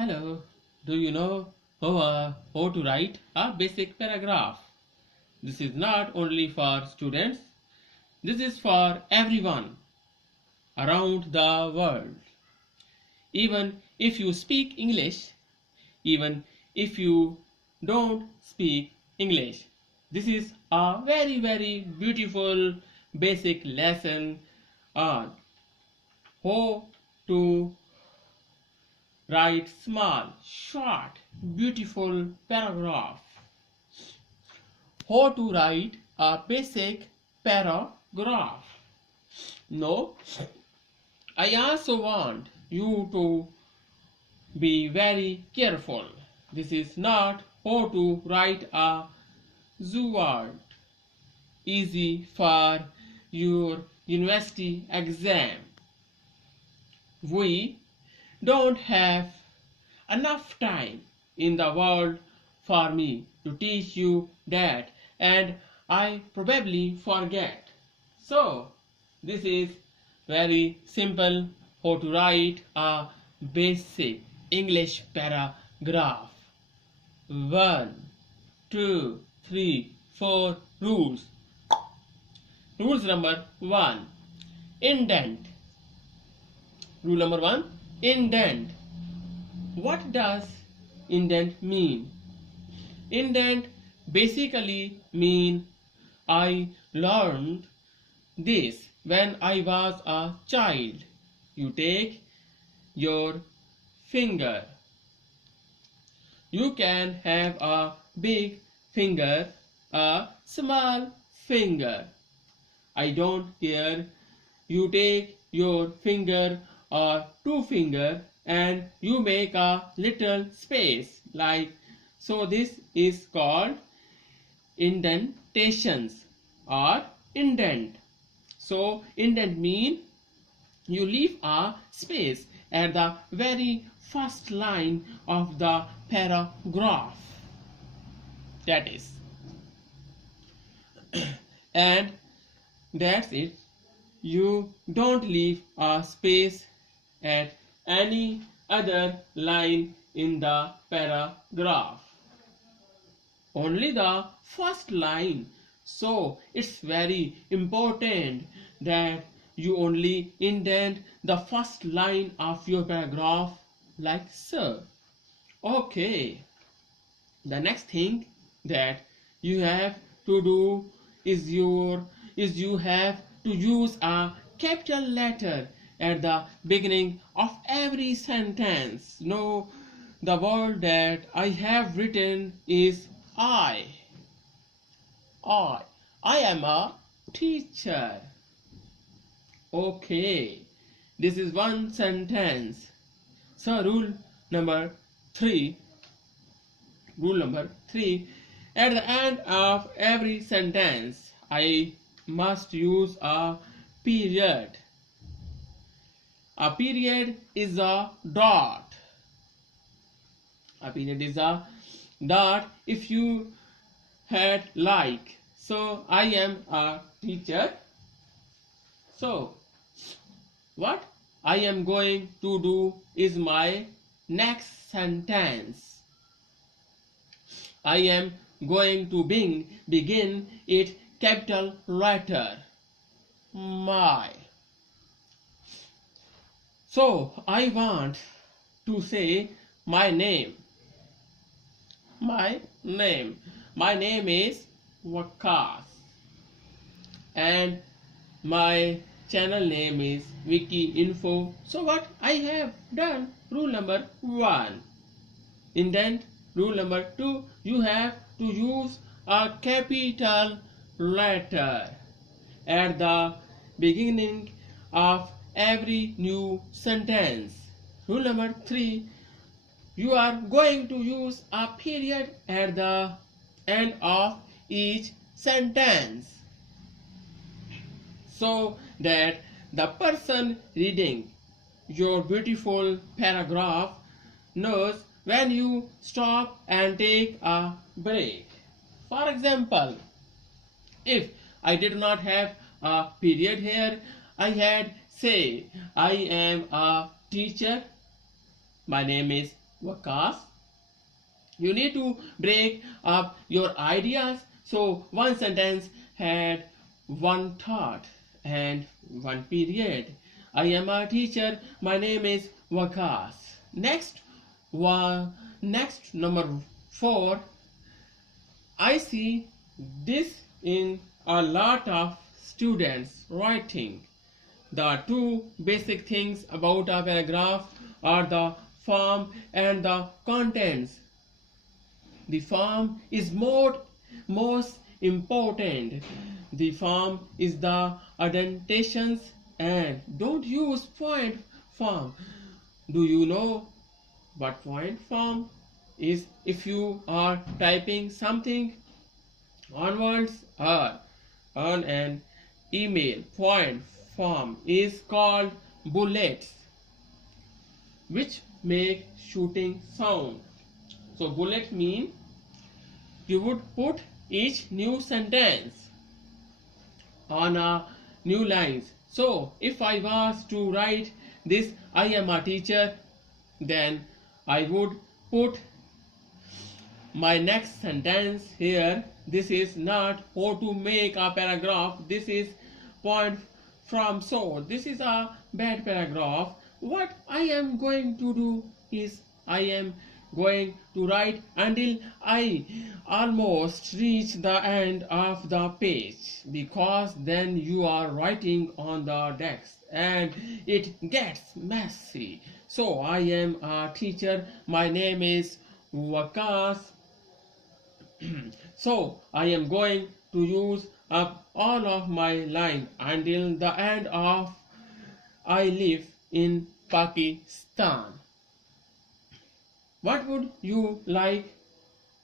Hello, do you know how to write a basic paragraph? This is not only for students, this is for everyone around the world. Even if you speak English, even if you don't speak English, this is a very beautiful basic lesson on how to write small, short, beautiful paragraph. How to write a basic paragraph. No, I also want you to be very careful. This is not how to write a word easy for your university exam. We don't have enough time in the world for me to teach you that, and I probably forget. So this is very simple how to write a basic English paragraph. 1, 2, 3, 4 rules. Rules number 1, indent. Rule number 1, indent. What does indent mean? Indent basically mean I learned this when I was a child. You take your finger. You can have a big finger, a small finger. I don't care. You take your finger or two finger and you make a little space like so. This is called indentations or indent. So indent mean you leave a space at the very first line of the paragraph. That is, and that's it. You don't leave a space at any other line in the paragraph. Only the first line. So it's very important that you only indent the first line of your paragraph like so. Okay. The next thing that you have to do is you have to use a capital letter at the beginning of every sentence. No, the word that I have written is I. I am a teacher. Okay, this is one sentence. So rule number 3, at the end of every sentence I must use a period. A period is a dot. A period is a dot if you had like. So I am a teacher. So what I am going to do is my next sentence. I am going to begin it capital letter. My. So I want to say my name. My name. My name is Wakas. And my channel name is Viki Info. So what I have done, rule number 1. Indent. Rule number 2, you have to use a capital letter at the beginning of every new sentence. Rule number 3, you are going to use a period at the end of each sentence so that the person reading your beautiful paragraph knows when you stop and take a break. For example, if I did not have a period here, I had say I am a teacher, my name is Vakas. You need to break up your ideas. So one sentence had one thought and one period. I am a teacher. My name is Vakas. Next one. Next number 4. I see this in a lot of students writing. The two basic things about a paragraph are the form and the contents. The form is most important. The form is the indentations, and don't use point form. Do you know what point form is? If you are typing something on words or on an email, point form is called bullets, which make shooting sound. So bullet mean you would put each new sentence on a new lines. So if I was to write this, I am a teacher, then I would put my next sentence here. This is not how to make a paragraph. This is point from. So this is a bad paragraph. What I am going to do is I am going to write until I almost reach the end of the page, because then you are writing on the text and it gets messy. So I am a teacher. My name is Vakas. So I am going to use up all of my line until the end of I live in Pakistan. What would you like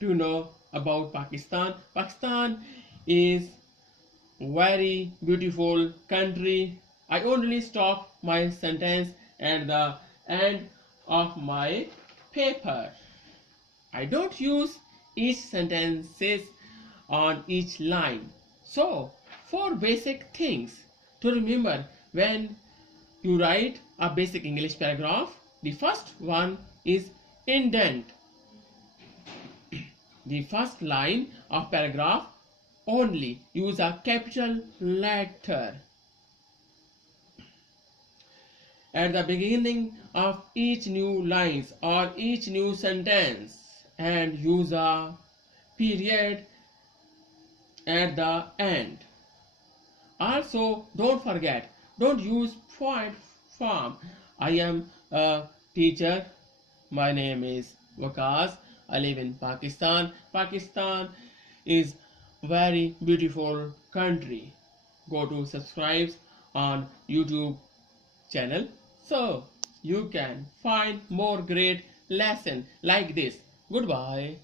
to know about Pakistan? Pakistan is very beautiful country. I only stop my sentence at the end of my paper. I don't use each sentences on each line. So 4 basic things to remember when you write a basic English paragraph. The first one is indent. The first line of paragraph only use a capital letter at the beginning of each new lines or each new sentence, and use a period at the end. Also, don't forget, don't use point form. I am a teacher. My name is Vakas. I live in Pakistan. Pakistan is very beautiful country. Go to subscribe on YouTube channel so you can find more great lesson like this. Goodbye.